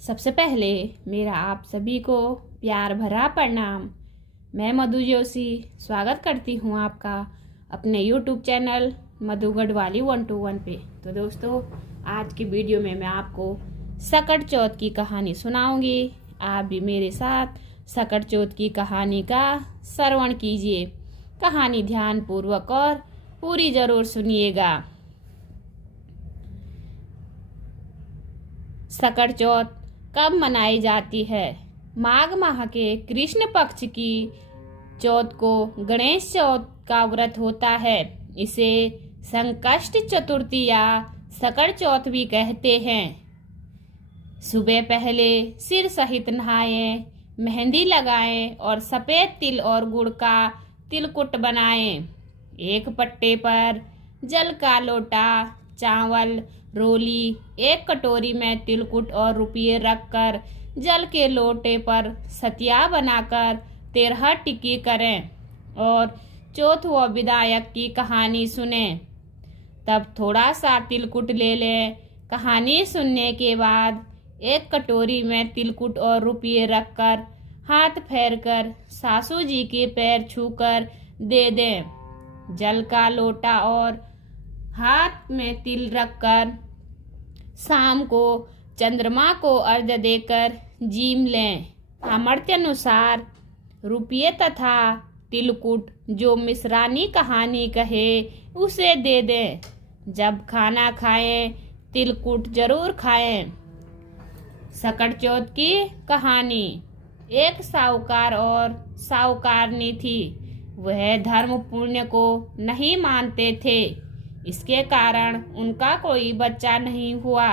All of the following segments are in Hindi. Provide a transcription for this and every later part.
सबसे पहले मेरा आप सभी को प्यार भरा प्रणाम। मैं मधु जोशी स्वागत करती हूँ आपका अपने YouTube चैनल मधु गढ़वाली 121 पे। तो दोस्तों, आज की वीडियो में मैं आपको सकट चौथ की कहानी सुनाऊंगी। आप भी मेरे साथ सकट चौथ की कहानी का श्रवण कीजिए। कहानी ध्यान पूर्वक और पूरी जरूर सुनिएगा। सकट चौथ कब मनाई जाती है? माघ माह के कृष्ण पक्ष की चौथ को गणेश चौथ का व्रत होता है। इसे संकष्ट चतुर्थी या सकट चौथ भी कहते हैं। सुबह पहले सिर सहित नहाएं, मेहंदी लगाएं और सफेद तिल और गुड़ का तिलकुट बनाएं। एक पट्टे पर जल का लोटा, चावल, रोली, एक कटोरी में तिलकुट और रुपये रखकर जल के लोटे पर सतिया बनाकर 13 टिक्की करें और चौथ व विदायक की कहानी सुने। तब थोड़ा सा तिलकुट ले लें। कहानी सुनने के बाद एक कटोरी में तिलकुट और रुपये रखकर हाथ फेरकर सासू जी के पैर छूकर दे दें। जल का लोटा और हाथ में तिल रखकर शाम को चंद्रमा को अर्घ्य देकर जीम लें। सामर्थ्य अनुसार रुपये तथा तिलकुट जो मिश्रानी कहानी कहे उसे दे दें। जब खाना खाएं तिलकुट जरूर खाएं। सकट चौथ की कहानी। एक साहूकार और साहूकारनी थी। वह धर्म पुण्य को नहीं मानते थे। इसके कारण उनका कोई बच्चा नहीं हुआ।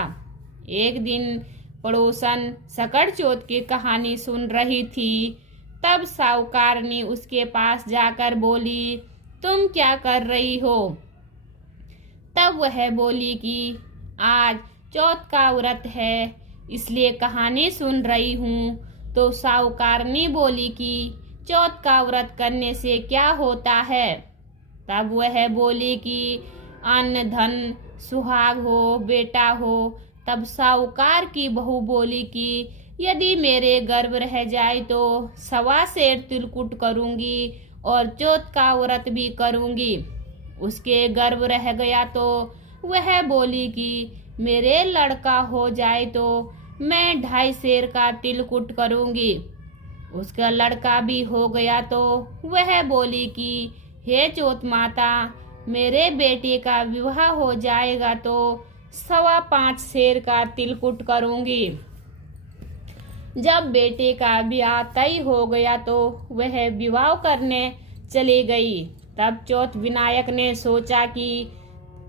एक दिन पड़ोसन सकट चौथ की कहानी सुन रही थी। तब साहूकारनी उसके पास जाकर बोली, तुम क्या कर रही हो? तब वह बोली कि आज चौथ का व्रत है, इसलिए कहानी सुन रही हूँ। तो साहूकारनी बोली कि चौथ का व्रत करने से क्या होता है? तब वह बोली कि अन्न धन सुहाग हो, बेटा हो। तब साहूकार की बहू बोली कि यदि मेरे गर्भ रह जाए तो 1.25 सेर तिलकुट करूंगी और चौथ का व्रत भी करूंगी। उसके गर्भ रह गया तो वह बोली कि मेरे लड़का हो जाए तो मैं 2.5 सेर का तिलकुट करूंगी। उसका लड़का भी हो गया तो वह बोली कि हे चौथ माता, मेरे बेटे का विवाह हो जाएगा तो 5.25 सेर का तिलकुट करूंगी। जब बेटे का ब्याह तय हो गया तो वह विवाह करने चली गई। तब चौथ विनायक ने सोचा कि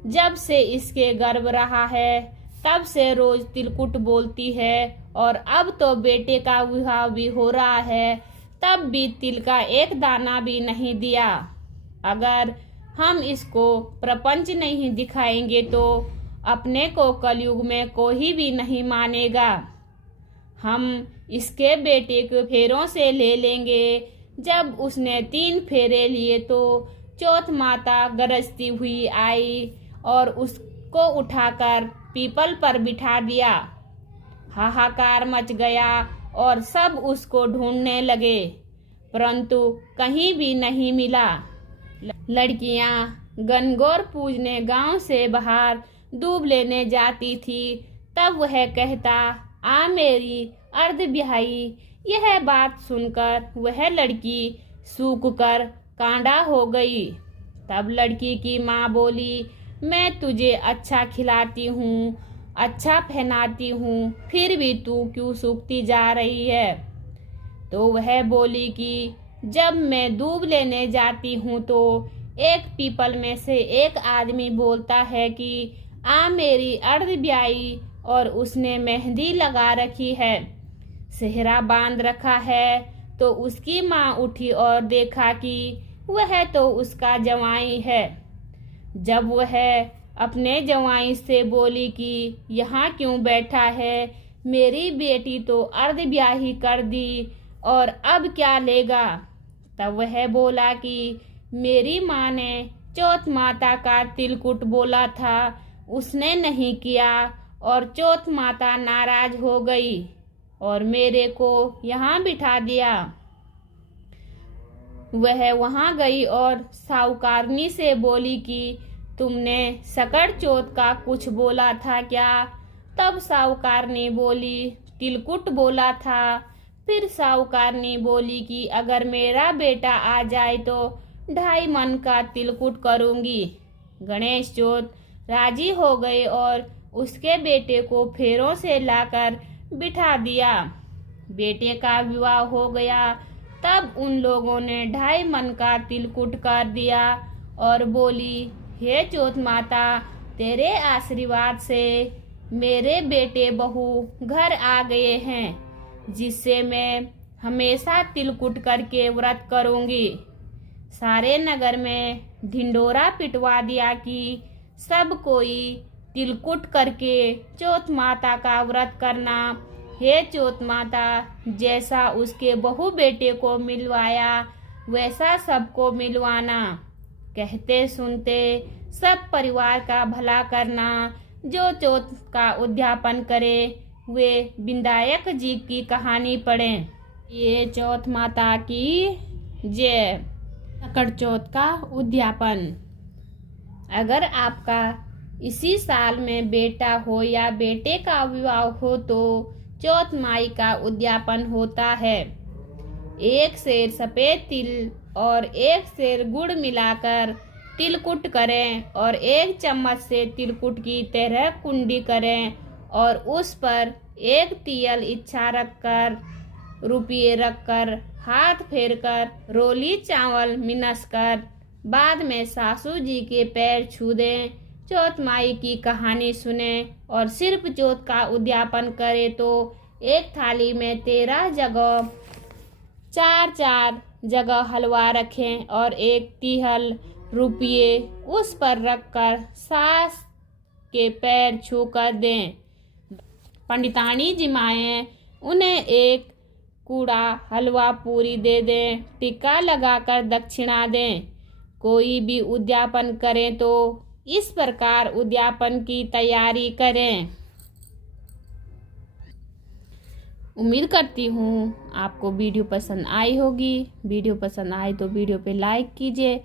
जब से इसके गर्भ रहा है तब से रोज तिलकुट बोलती है और अब तो बेटे का विवाह भी हो रहा है, तब भी तिल का एक दाना भी नहीं दिया। अगर हम इसको प्रपंच नहीं दिखाएंगे तो अपने को कलयुग में कोई भी नहीं मानेगा। हम इसके बेटे को फेरों से ले लेंगे। जब उसने 3 फेरे लिए तो चौथ माता गरजती हुई आई और उसको उठाकर पीपल पर बिठा दिया। हाहाकार मच गया और सब उसको ढूंढने लगे, परंतु कहीं भी नहीं मिला। लड़कियां गणगौर पूजने गांव से बाहर दूब लेने जाती थी। तब वह कहता, आ मेरी अर्ध ब्याही। यह बात सुनकर वह लड़की सूख कर कांडा हो गई। तब लड़की की माँ बोली, मैं तुझे अच्छा खिलाती हूँ, अच्छा पहनाती हूँ, फिर भी तू क्यों सूखती जा रही है? तो वह बोली कि जब मैं दूब लेने जाती हूँ तो एक पीपल में से एक आदमी बोलता है कि आ मेरी अर्ध ब्याही, और उसने मेहंदी लगा रखी है, सेहरा बांध रखा है। तो उसकी माँ उठी और देखा कि वह तो उसका जवाई है। जब वह अपने जवाई से बोली कि यहाँ क्यों बैठा है, मेरी बेटी तो अर्ध ब्याही कर दी और अब क्या लेगा? तब वह बोला कि मेरी माँ ने चौथ माता का तिलकुट बोला था, उसने नहीं किया और चौथ माता नाराज हो गई। और मेरे को यहाँ बिठा दिया। वह वहाँ गई और साहूकारनी से बोली कि तुमने सकड़ चौथ का कुछ बोला था क्या? तब साहूकारनी बोली तिलकुट बोला था। फिर साहूकारनी बोली कि अगर मेरा बेटा आ जाए तो 2.5 मन का तिलकुट करूंगी। गणेश चौथ राजी हो गए और उसके बेटे को फेरों से लाकर बिठा दिया। बेटे का विवाह हो गया। तब उन लोगों ने 2.5 मन का तिलकुट कर दिया और बोली, हे चौथ माता, तेरे आशीर्वाद से मेरे बेटे बहू घर आ गए हैं, जिससे मैं हमेशा तिलकुट करके व्रत करूंगी। सारे नगर में ढिंडोरा पिटवा दिया कि सब कोई तिलकुट करके चौथ माता का व्रत करना। हे चौथ माता, जैसा उसके बहू बेटे को मिलवाया वैसा सबको मिलवाना। कहते सुनते सब परिवार का भला करना। जो चौथ का उद्यापन करे वे विनायक जी की कहानी पढ़ें। ये चौथ माता की जय। सकड़ चौथ का उद्यापन। अगर आपका इसी साल में बेटा हो या बेटे का विवाह हो तो चौथ माई का उद्यापन होता है। 1 सेर सफेद तिल और 1 सेर गुड़ मिलाकर तिलकुट करें और 1 चम्मच से तिलकुट की तरह कुंडी करें और उस पर 1 तियल इच्छा रखकर रुपये रखकर हाथ फेरकर रोली चावल मिनस कर बाद में सासू जी के पैर छू दें। चौथ माई की कहानी सुने और सिर्फ चौथ का उद्यापन करे तो एक थाली में 13 जगह 4 जगह हलवा रखें और 1 तिहल रुपये उस पर रखकर सास के पैर छू कर दें। पंडितानी जिमाएं उन्हें 1 कूड़ा हलवा पूरी दे दें। टिक्का लगाकर दक्षिणा दें। कोई भी उद्यापन करें तो इस प्रकार उद्यापन की तैयारी करें। उम्मीद करती हूँ आपको वीडियो पसंद आई होगी। वीडियो पसंद आए तो वीडियो पे लाइक कीजिए,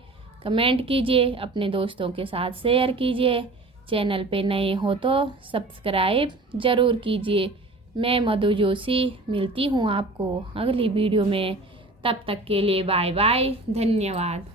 कमेंट कीजिए, अपने दोस्तों के साथ शेयर कीजिए। चैनल पे नए हो तो सब्सक्राइब ज़रूर कीजिए। मैं मधु जोशी मिलती हूँ आपको अगली वीडियो में। तब तक के लिए बाय बाय, धन्यवाद।